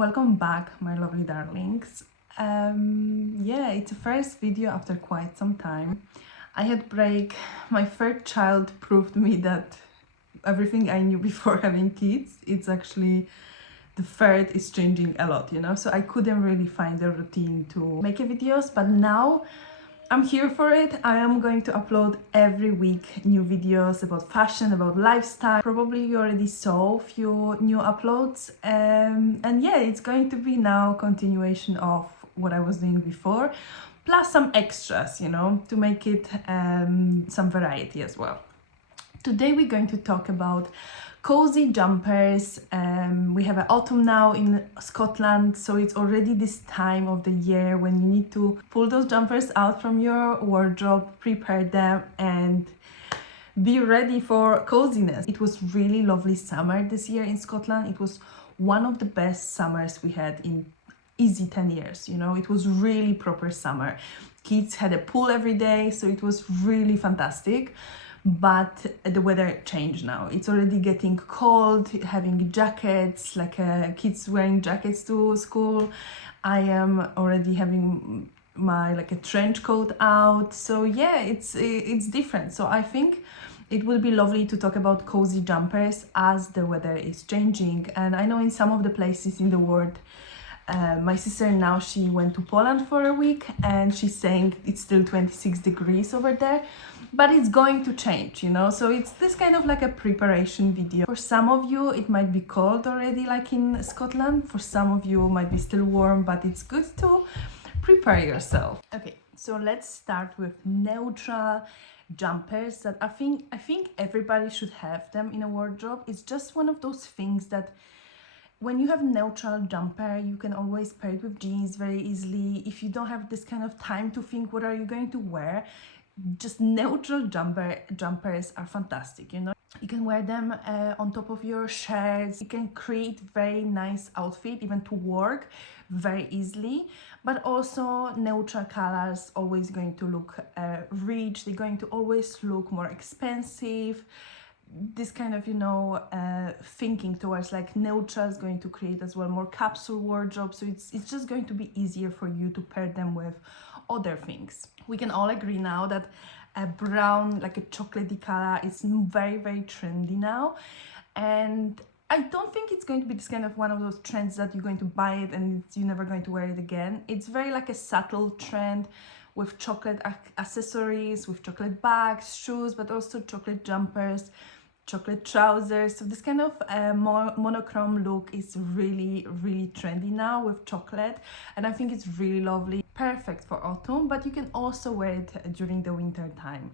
Welcome back, my lovely darlings. Yeah, it's the first video after quite some time. I had break. My third child proved me that everything I knew before having kids, it's actually the third is changing a lot, you know. So I couldn't really find a routine to make a videos, but now I'm here for it. I am going to upload every week new videos about fashion, about lifestyle. Probably you already saw a few new uploads. And yeah, it's going to be now continuation of what I was doing before, plus some extras, you know, to make it some variety as well. Today we're going to talk about cozy jumpers. We have an autumn now in Scotland, so it's already this time of the year when you need to pull those jumpers out from your wardrobe, prepare them and be ready for coziness. It was really lovely summer this year in Scotland. It was one of the best summers we had in easy 10 years, you know. It was really proper summer. Kids had a pool every day, so it was really fantastic. But the weather changed now. It's already getting cold, having jackets, like kids wearing jackets to school. I am already having my like a trench coat out. So yeah, it's different. So I think it will be lovely to talk about cozy jumpers as the weather is changing. And I know in some of the places in the world, my sister now, she went to Poland for a week and she's saying it's still 26 degrees over there, but it's going to change, you know. So it's this kind of like a preparation video. For some of you it might be cold already, like in Scotland. For some of you it might be still warm, but it's good to prepare yourself. Okay, so let's start with neutral jumpers that I think everybody should have them in a wardrobe. It's just one of those things that when you have neutral jumper, you can always pair it with jeans very easily. If you don't have this kind of time to think what are you going to wear, just neutral jumpers are fantastic, you know. You can wear them on top of your shirts. You can create very nice outfit even to work very easily. But also neutral colors always going to look rich. They're going to always look more expensive. This kind of, you know, thinking towards like neutral is going to create as well more capsule wardrobe. So it's just going to be easier for you to pair them with other things. We can all agree now that a brown, like a chocolatey color, is very, very trendy now. And I don't think it's going to be this kind of one of those trends that you're going to buy it and you're never going to wear it again. It's very like a subtle trend with chocolate accessories, with chocolate bags, shoes, but also chocolate jumpers, chocolate trousers. So this kind of monochrome look is really, really trendy now with chocolate, and I think it's really lovely, perfect for autumn, but you can also wear it during the winter time.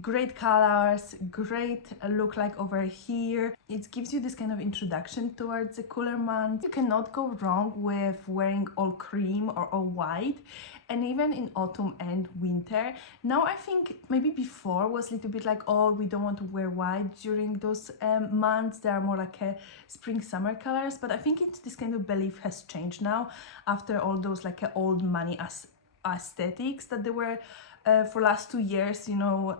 Great colors, great look like over here. It gives you this kind of introduction towards the cooler month. You cannot go wrong with wearing all cream or all white, and even in autumn and winter. Now I think maybe before was a little bit like, oh, we don't want to wear white during those months. They are more like a spring summer colors, but I think it's this kind of belief has changed now after all those like old money aesthetics that they were for last 2 years, you know,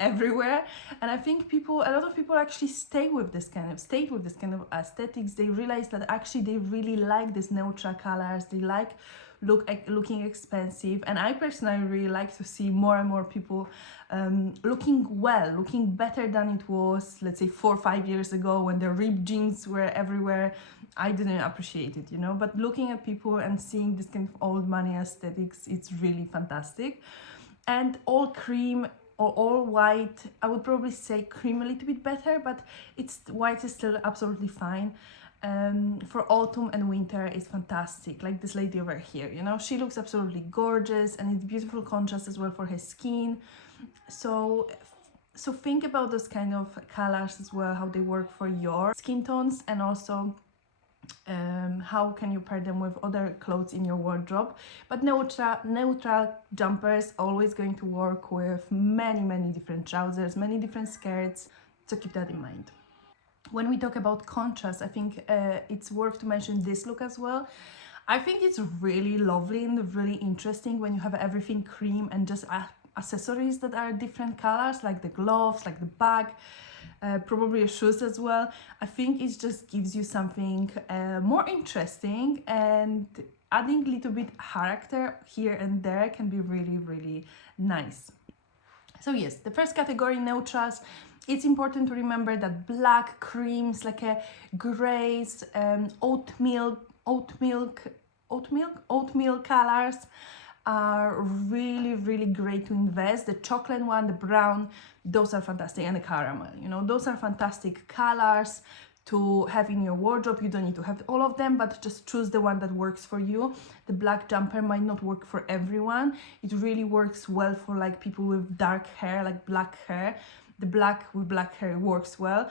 everywhere. And I think a lot of people actually stayed with this kind of aesthetics. They realize that actually they really like these neutral colors. They like looking expensive, and I personally really like to see more and more people looking better than it was, let's say 4 or 5 years ago when the ripped jeans were everywhere. I didn't appreciate it, you know, but looking at people and seeing this kind of old money aesthetics, it's really fantastic. And all cream or all white, I would probably say cream a little bit better, but white is still absolutely fine. For autumn and winter is fantastic, like this lady over here, you know, she looks absolutely gorgeous, and it's beautiful contrast as well for her skin. So think about those kind of colors as well, how they work for your skin tones, and also how can you pair them with other clothes in your wardrobe. But neutral jumpers always going to work with many different trousers, many different skirts, so keep that in mind. When we talk about contrast, I think it's worth to mention this look as well. I think it's really lovely and really interesting when you have everything cream and just accessories that are different colors, like the gloves, like the bag. probably your shoes as well. I think it just gives you something more interesting, and adding a little bit character here and there can be really, really nice. So yes, the first category, neutrals. It's important to remember that black, creams, like a grays, oatmeal colors are really, really great to invest. The chocolate one, the brown, those are fantastic, and the caramel, you know, those are fantastic colors to have in your wardrobe. You don't need to have all of them, but just choose the one that works for you. The black jumper might not work for everyone. It really works well for like people with dark hair, like black hair. The black with black hair works well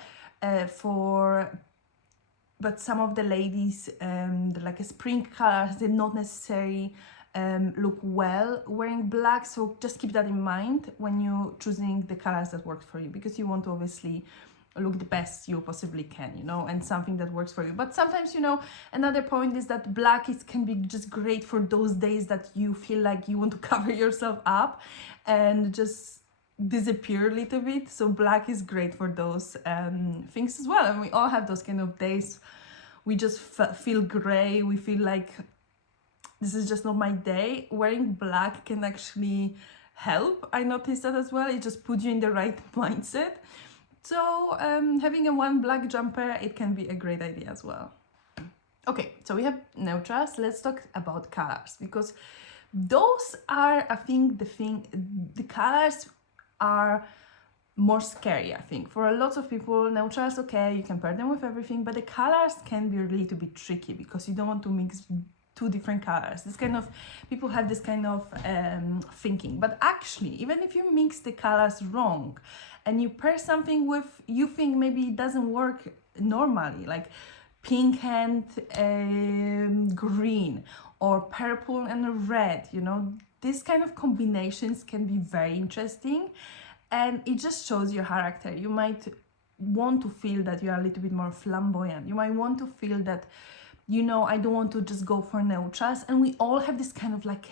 but some of the ladies, like a spring colors, they're not necessarily look well wearing black. So just keep that in mind when you're choosing the colors that work for you, because you want to obviously look the best you possibly can, you know, and something that works for you. But sometimes, you know, another point is that black can be just great for those days that you feel like you want to cover yourself up and just disappear a little bit. So black is great for those things as well. And we all have those kind of days. We just feel gray. We feel like this is just not my day. Wearing black can actually help. I noticed that as well. It just puts you in the right mindset. So having a one black jumper, it can be a great idea as well. Okay, so we have neutrals. Let's talk about colors, because those are, I think, the colors are more scary, I think. For a lot of people, neutrals, okay, you can pair them with everything, but the colors can be a little bit tricky because you don't want to mix two different colors. This kind of, people have this kind of thinking, but actually, even if you mix the colors wrong and you pair something with, you think maybe it doesn't work normally, like pink and green, or purple and red, you know, these kind of combinations can be very interesting, and it just shows your character. You might want to feel that you are a little bit more flamboyant. You might want to feel that, you know, I don't want to just go for neutrals. And we all have this kind of like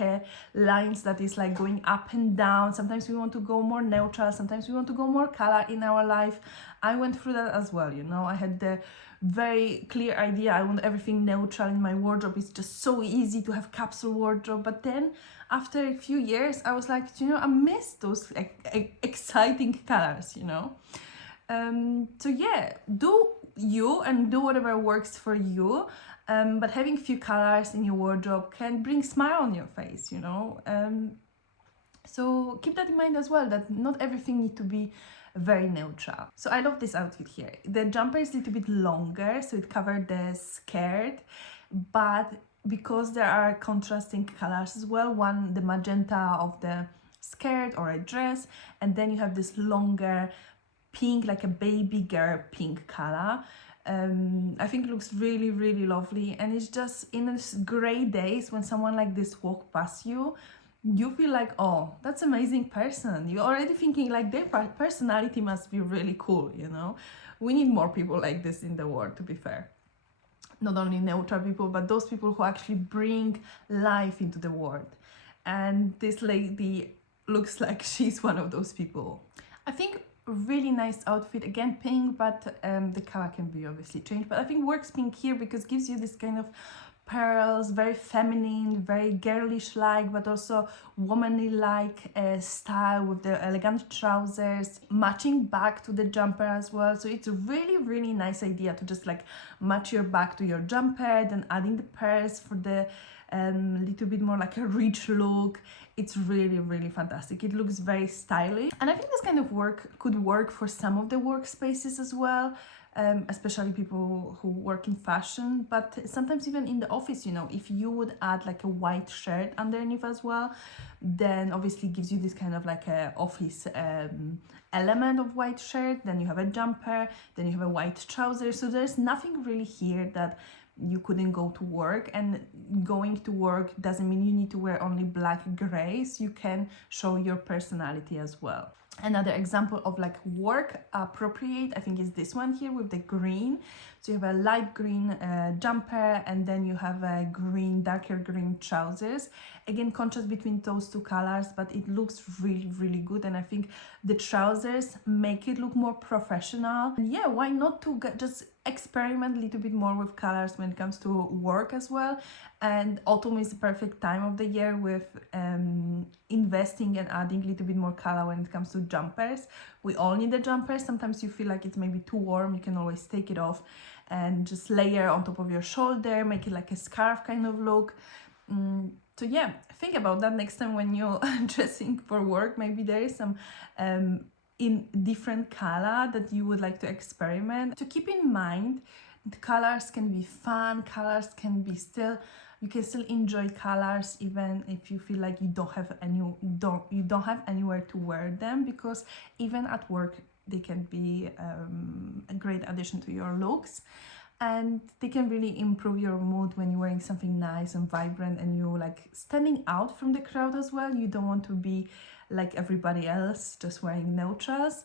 lines that is like going up and down. Sometimes we want to go more neutral, sometimes we want to go more color in our life. I went through that as well, you know. I had the very clear idea, I want everything neutral in my wardrobe. It's just so easy to have capsule wardrobe. But then after a few years, I was like, you know, I miss those exciting colors, you know. So yeah, do you and do whatever works for you. But having few colors in your wardrobe can bring smile on your face, you know. So keep that in mind as well, that not everything needs to be very neutral. So I love this outfit here. The jumper is a little bit longer, so it covered the skirt, but because there are contrasting colors as well, one, the magenta of the skirt or a dress, and then you have this longer pink, like a baby girl pink color. I think it looks really, really lovely, and it's just in these gray days when someone like this walk past you, you feel like, oh, that's amazing person. You're already thinking like their personality must be really cool, you know. We need more people like this in the world, to be fair. Not only neutral people, but those people who actually bring life into the world. And this lady looks like she's one of those people. I think really nice outfit, again pink, but the color can be obviously changed, but I think works pink here because it gives you this kind of pearls, very feminine, very girlish like, but also womanly like style with the elegant trousers, matching back to the jumper as well. So it's a really, really nice idea to just like match your back to your jumper, then adding the pearls for the little bit more like a rich look. It's really, really fantastic. It looks very stylish, and I think this kind of work could work for some of the workspaces as well, especially people who work in fashion, but sometimes even in the office, you know, if you would add like a white shirt underneath as well, then obviously gives you this kind of like a office element of white shirt. Then you have a jumper, then you have a white trouser, so there's nothing really here that you couldn't go to work, and going to work doesn't mean you need to wear only black grays. You can show your personality as well. Another example of like work appropriate, I think, is this one here with the green. So you have a light green jumper, and then you have a green, darker green trousers. Again, contrast between those two colors, but it looks really, really good. And I think the trousers make it look more professional. And yeah, why not to just experiment a little bit more with colors when it comes to work as well. And autumn is the perfect time of the year with investing and adding a little bit more color when it comes to jumpers. We all need a jumper. Sometimes you feel like it's maybe too warm, you can always take it off and just layer on top of your shoulder, make it like a scarf kind of look. So yeah, think about that next time when you're dressing for work. Maybe there is some in different color that you would like to experiment. To keep in mind, the colors can be fun, colors can be you can still enjoy colors even if you feel like you don't have anywhere to wear them, because even at work they can be a great addition to your looks, and they can really improve your mood when you're wearing something nice and vibrant and you're like standing out from the crowd as well. You don't want to be like everybody else just wearing neutrals.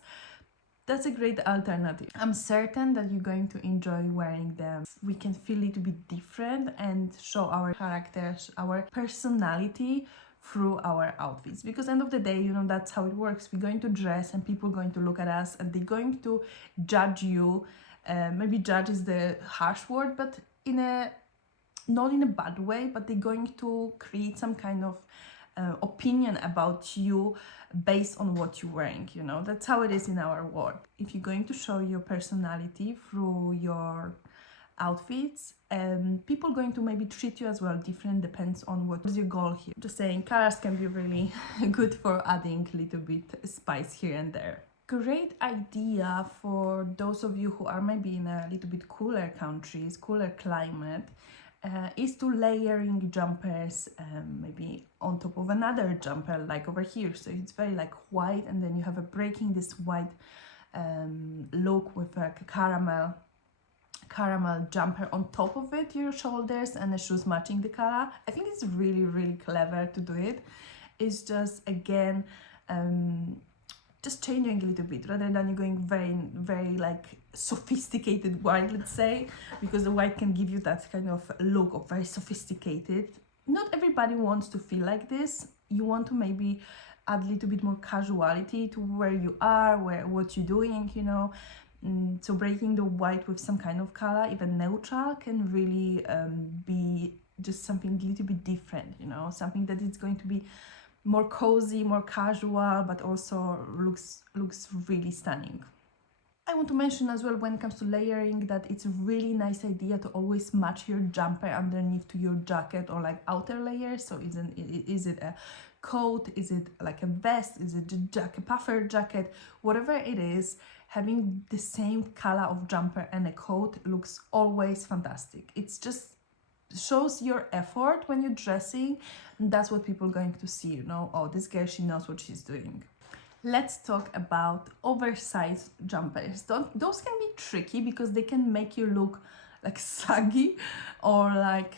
That's a great alternative. I'm certain that you're going to enjoy wearing them. We can feel a little bit different and show our characters, our personality through our outfits, because end of the day, you know, that's how it works. We're going to dress and people are going to look at us and they're going to judge you. Maybe judge is the harsh word, but not in a bad way, but they're going to create some kind of opinion about you based on what you're wearing. You know, that's how it is in our world. If you're going to show your personality through your outfits, people are going to maybe treat you as well different, depends on what is your goal here. Just saying, colors can be really good for adding a little bit spice here and there. Great idea for those of you who are maybe in a little bit cooler countries, cooler climate, is to layering jumpers maybe on top of another jumper, like over here. So it's very like white, and then you have a breaking this white look with a caramel jumper on top of it, your shoulders, and the shoes matching the color. I think it's really, really clever to do it. It's just, again, just changing a little bit rather than you going very, very like sophisticated white, let's say, because the white can give you that kind of look of very sophisticated. Not everybody wants to feel like this. You want to maybe add a little bit more casuality to where you are, what you're doing, you know. So breaking the white with some kind of color, even neutral, can really be just something a little bit different, you know, something that is going to be more cozy, more casual, but also looks really stunning. I want to mention as well, when it comes to layering, that it's a really nice idea to always match your jumper underneath to your jacket or like outer layer. So is it a coat, is it like a vest, is it a puffer jacket, whatever it is, having the same color of jumper and a coat looks always fantastic. It's just shows your effort when you're dressing, and that's what people are going to see, you know. Oh, this girl, she knows what she's doing. Let's talk about oversized jumpers. Those can be tricky because they can make you look like saggy or like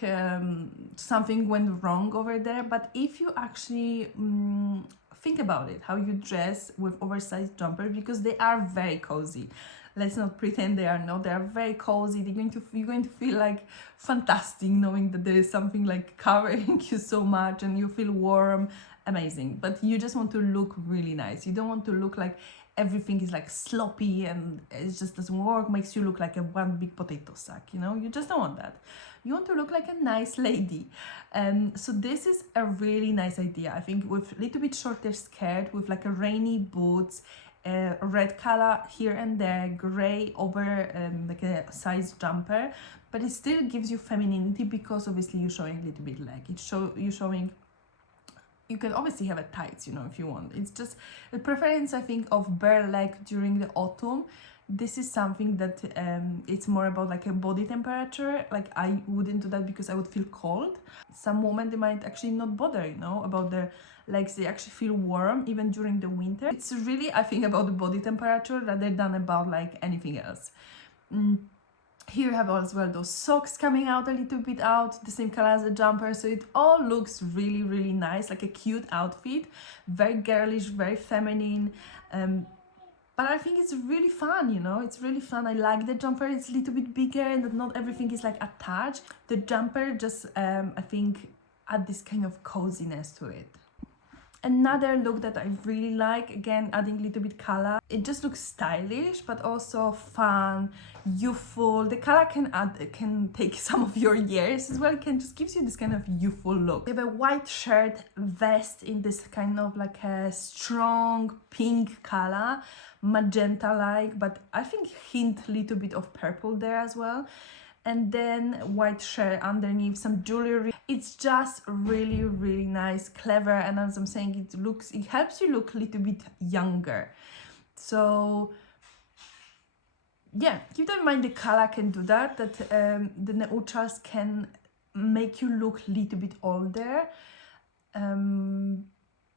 something went wrong over there. But if you actually think about it, how you dress with oversized jumpers, because they are very cozy. Let's not pretend they are not. They are very cozy. You're going to feel like fantastic knowing that there is something like covering you so much and you feel warm, amazing. But you just want to look really nice. You don't want to look like everything is like sloppy and it just doesn't work, makes you look like a one big potato sack, you know. You just don't want that. You want to look like a nice lady. So this is a really nice idea, I think, with a little bit shorter skirt, with like a rainy boots, red color here and there, gray over like a size jumper, but it still gives you femininity because obviously you're showing a little bit leg. You're showing. You can obviously have a tights, you know, if you want. It's just the preference, I think, of bare leg during the autumn. This is something that it's more about like a body temperature. Like I wouldn't do that because I would feel cold. Some women, they might actually not bother, you know, about their legs. They actually feel warm even during the winter. It's really, I think, about the body temperature rather than about like anything else. Here you have as well those socks coming out a little bit out, the same color as the jumper, so it all looks really, really nice, like a cute outfit, very girlish, very feminine. But I think it's really fun, you know, it's really fun. I like the jumper, it's a little bit bigger and that not everything is like attached. The jumper just, I think, add this kind of coziness to it. Another look that I really like, again, adding a little bit color. It just looks stylish, but also fun, youthful. The color can take some of your years as well. It can just gives you this kind of youthful look. We have a white shirt, vest in this kind of like a strong pink color, magenta-like, but I think hint a little bit of purple there as well. And then white shirt underneath, some jewelry. It's just really, really nice, clever, and as I'm saying, it helps you look a little bit younger. So yeah, keep that in mind. The color can do that. The neutrals can make you look a little bit older,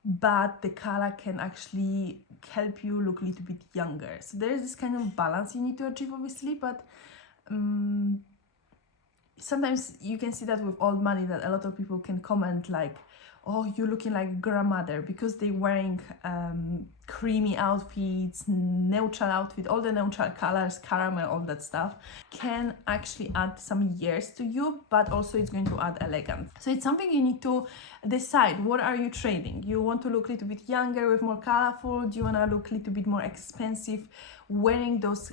but the color can actually help you look a little bit younger. So there's this kind of balance you need to achieve, obviously, but sometimes you can see that with old money, that a lot of people can comment like, oh, you're looking like grandmother, because they're wearing creamy outfits, neutral outfit, all the neutral colors, caramel, all that stuff can actually add some years to you, but also it's going to add elegance. So it's something you need to decide. What are you trading? You want to look a little bit younger with more colorful? Do you want to look a little bit more expensive, wearing those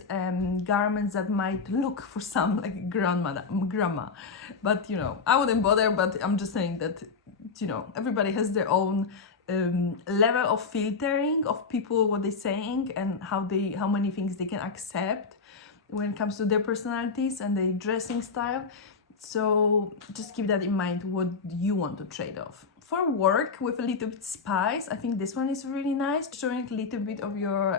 garments that might look for some like grandma? But you know, I wouldn't bother, but I'm just saying that, you know, everybody has their own level of filtering of people, what they're saying, and how many things they can accept when it comes to their personalities and their dressing style. So just keep that in mind, what you want to trade off. For work with a little bit spice, I think this one is really nice, showing a little bit of your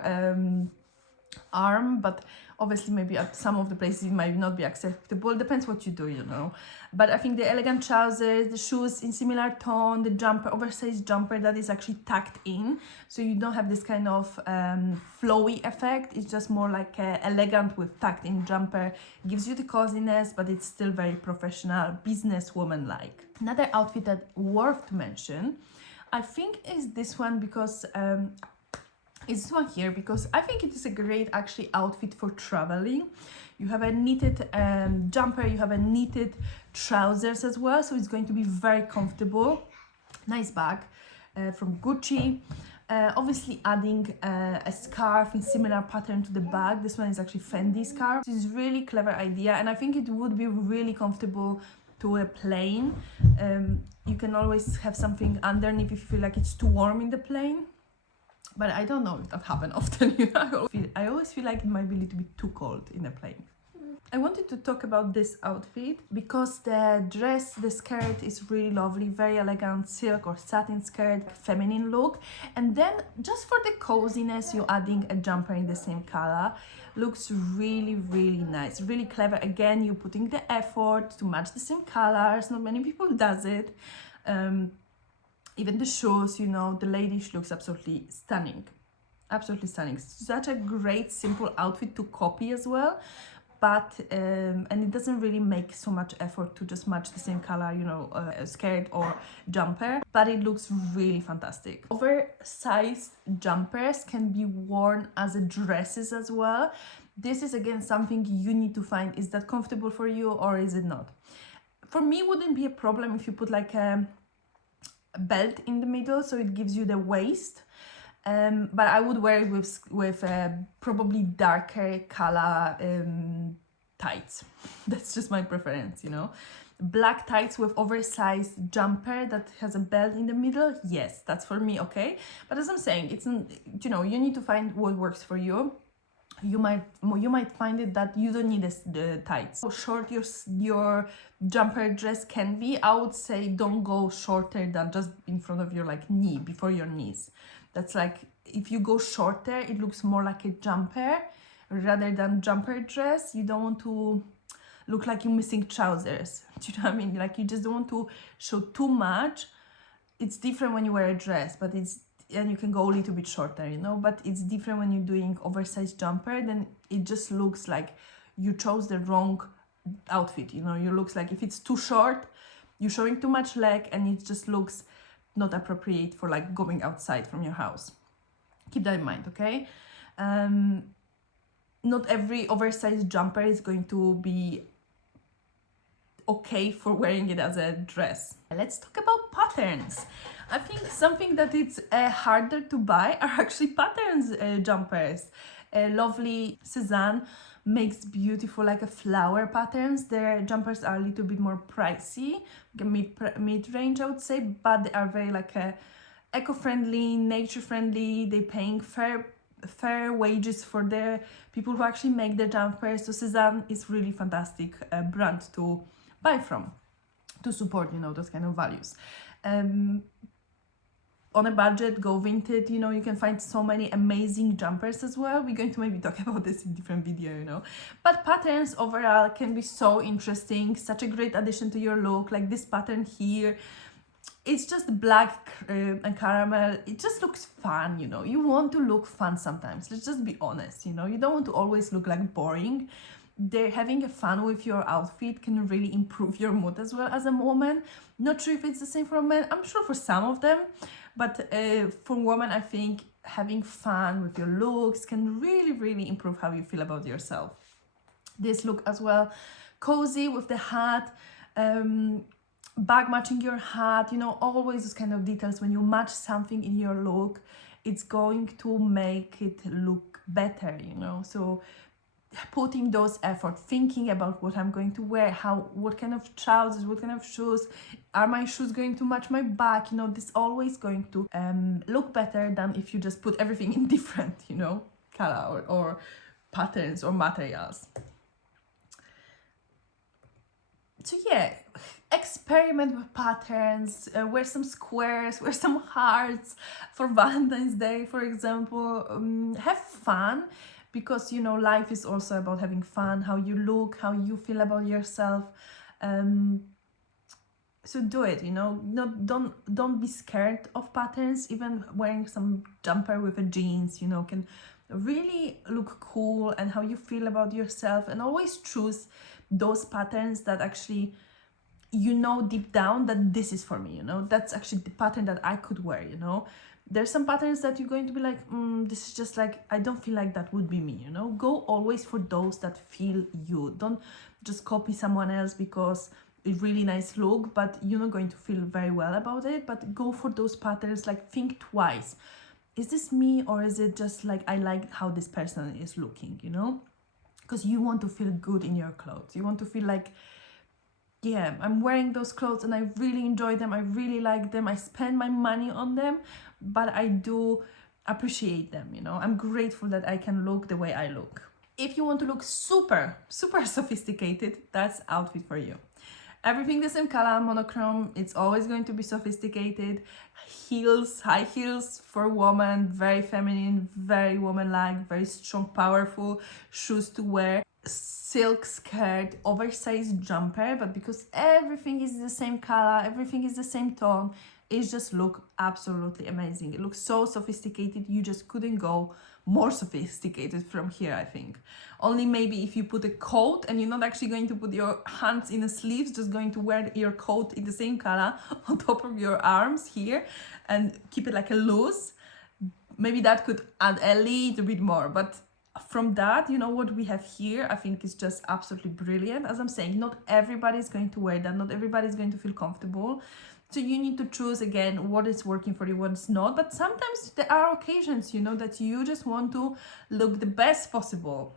arm, but obviously maybe at some of the places it might not be acceptable, depends what you do, you know. But I think the elegant trousers, the shoes in similar tone, the jumper, oversized jumper that is actually tucked in, so you don't have this kind of flowy effect. It's just more like a elegant with tucked in jumper, gives you the coziness, but it's still very professional, businesswoman like. Another outfit that worth to mention, I think, is this one, because it's this one here, because I think it is a great actually outfit for traveling. You have a knitted jumper, you have a knitted trousers as well, so it's going to be very comfortable. Nice bag from Gucci. Obviously adding a scarf in similar pattern to the bag. This one is actually Fendi scarf. This is really clever idea, and I think it would be really comfortable to a plane. You can always have something underneath if you feel like it's too warm in the plane. But I don't know if that happens often. You know? I always feel like it might be a little bit too cold in a plane. I wanted to talk about this outfit because the dress, the skirt is really lovely, very elegant silk or satin skirt, feminine look. And then just for the coziness, you're adding a jumper in the same color. Looks really, really nice, really clever. Again, you're putting the effort to match the same colors. Not many people does it. Even the shoes, you know, the lady looks absolutely stunning. Absolutely stunning. Such a great, simple outfit to copy as well. But, and it doesn't really make so much effort to just match the same color, you know, skirt or jumper. But it looks really fantastic. Oversized jumpers can be worn as dresses as well. This is, again, something you need to find. Is that comfortable for you or is it not? For me, it wouldn't be a problem if you put like a belt in the middle, so it gives you the waist, but I would wear it with probably darker color tights. That's just my preference, you know. Black tights with oversized jumper that has a belt in the middle, yes, that's for me, okay. But as I'm saying, it's, you know, you need to find what works for you. You might find it that you don't need the tights. How short your jumper dress can be, I would say don't go shorter than just in front of your like knee, before your knees. That's like, if you go shorter, it looks more like a jumper rather than jumper dress. You don't want to look like you're missing trousers. Do you know what I mean? Like, you just don't want to show too much. It's different when you wear a dress, but and you can go a little bit shorter, you know, but it's different when you're doing oversized jumper. Then it just looks like you chose the wrong outfit. You know, you looks like if it's too short, you're showing too much leg, and it just looks not appropriate for like going outside from your house. Keep that in mind, okay? Not every oversized jumper is going to be okay for wearing it as a dress. Let's talk about patterns. I think something that it's harder to buy are actually patterns jumpers. Lovely Cezanne makes beautiful like a flower patterns. Their jumpers are a little bit more pricey, mid-range I would say, but they are very like eco-friendly, nature-friendly. They're paying fair wages for the people who actually make the jumpers. So Cezanne is really fantastic brand to buy from, to support, you know, those kind of values. On a budget, go vintage, you know, you can find so many amazing jumpers as well. We're going to maybe talk about this in different video, you know. But patterns overall can be so interesting, such a great addition to your look. Like this pattern here, it's just black and caramel. It just looks fun, you know. You want to look fun sometimes. Let's just be honest, you know. You don't want to always look like boring. Having a fun with your outfit can really improve your mood as well as a woman. Not sure if it's the same for men. I'm sure for some of them, but for women, I think having fun with your looks can really improve how you feel about yourself. This look as well, cozy with the hat, bag matching your hat, you know, always those kind of details. When you match something in your look, it's going to make it look better, you know. So putting those effort, thinking about what I'm going to wear, what kind of trousers, what kind of shoes, are my shoes going to match my bag, you know, this always going to look better than if you just put everything in different, you know, color or patterns or materials. So yeah, experiment with patterns, wear some squares, wear some hearts for Valentine's Day, for example. Have fun, because, you know, life is also about having fun, how you look, how you feel about yourself. So do it, you know. Don't be scared of patterns. Even wearing some jumper with a jeans, you know, can really look cool, and how you feel about yourself. And always choose those patterns that actually, you know, deep down that this is for me, you know, that's actually the pattern that I could wear, you know. There's some patterns that you're going to be like, this is just like, I don't feel like that would be me, you know. Go always for those that feel you. Don't just copy someone else because it's really nice look, but you're not going to feel very well about it. But go for those patterns, like think twice. Is this me, or is it just like I like how this person is looking, you know? Because you want to feel good in your clothes. You want to feel like, yeah, I'm wearing those clothes and I really enjoy them. I really like them. I spend my money on them, but I do appreciate them, you know. I'm grateful that I can look the way I look. If you want to look super sophisticated, that's outfit for you. Everything the same color, monochrome, it's always going to be sophisticated. Heels, high heels for women, very feminine, very woman-like, very strong, powerful shoes to wear. Silk skirt, oversized jumper, but because everything is the same color, everything is the same tone, it just look absolutely amazing. It looks so sophisticated. You just couldn't go more sophisticated from here, I think. Only maybe if you put a coat and you're not actually going to put your hands in the sleeves, just going to wear your coat in the same color on top of your arms here and keep it like a loose. Maybe that could add a little bit more, but from that, you know, what we have here, I think is just absolutely brilliant. As I'm saying, not everybody is going to wear that. Not everybody is going to feel comfortable. So you need to choose again what is working for you, what is not. But sometimes there are occasions, you know, that you just want to look the best possible.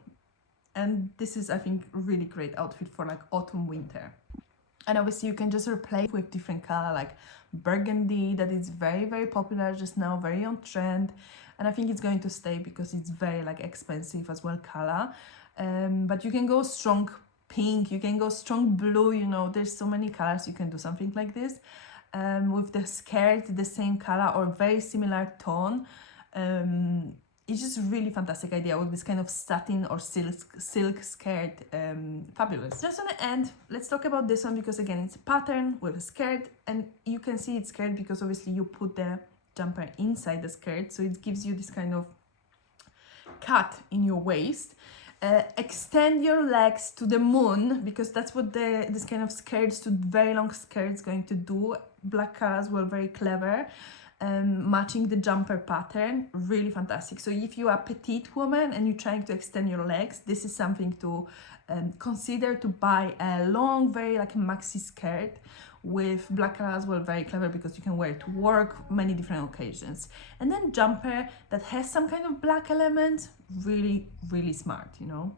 And this is, I think, a really great outfit for like autumn, winter. And obviously you can just replace with different color, like burgundy, that is very popular just now, very on trend. And I think it's going to stay because it's very like expensive as well color. But you can go strong pink, you can go strong blue, you know, there's so many colors you can do something like this. With the skirt, the same color or very similar tone. It's just a really fantastic idea with this kind of satin or silk skirt. Fabulous. Just on the end, let's talk about this one, because again, it's a pattern with a skirt, and you can see it's skirt because obviously you put the jumper inside the skirt, so it gives you this kind of cut in your waist. Extend your legs to the moon, because that's what this kind of skirts, to very long skirts, going to do. Black colors were very clever, matching the jumper pattern, really fantastic. So if you are a petite woman and you're trying to extend your legs, this is something to consider, to buy a long, very like a maxi skirt with black colors. Well, very clever, because you can wear it to work, many different occasions. And then jumper that has some kind of black element, really, really smart, you know,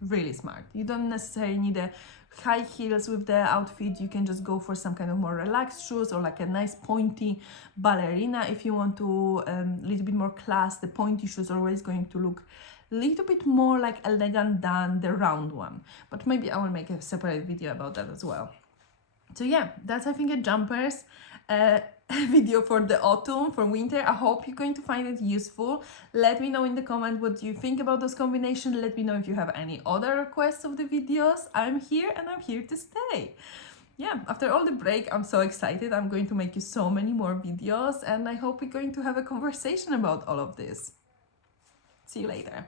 really smart. You don't necessarily need a high heels with the outfit. You can just go for some kind of more relaxed shoes, or like a nice pointy ballerina if you want to a little bit more class. The pointy shoes are always going to look a little bit more like elegant than the round one, but maybe I will make a separate video about that as well. So yeah, that's I think a jumpers video for the autumn, for winter. I hope you're going to find it useful. Let me know in the comment what you think about those combinations. Let me know if you have any other requests of the videos. I'm here and I'm here to stay. Yeah, after all the break, I'm so excited. I'm going to make you so many more videos, and I hope we're going to have a conversation about all of this. See you later.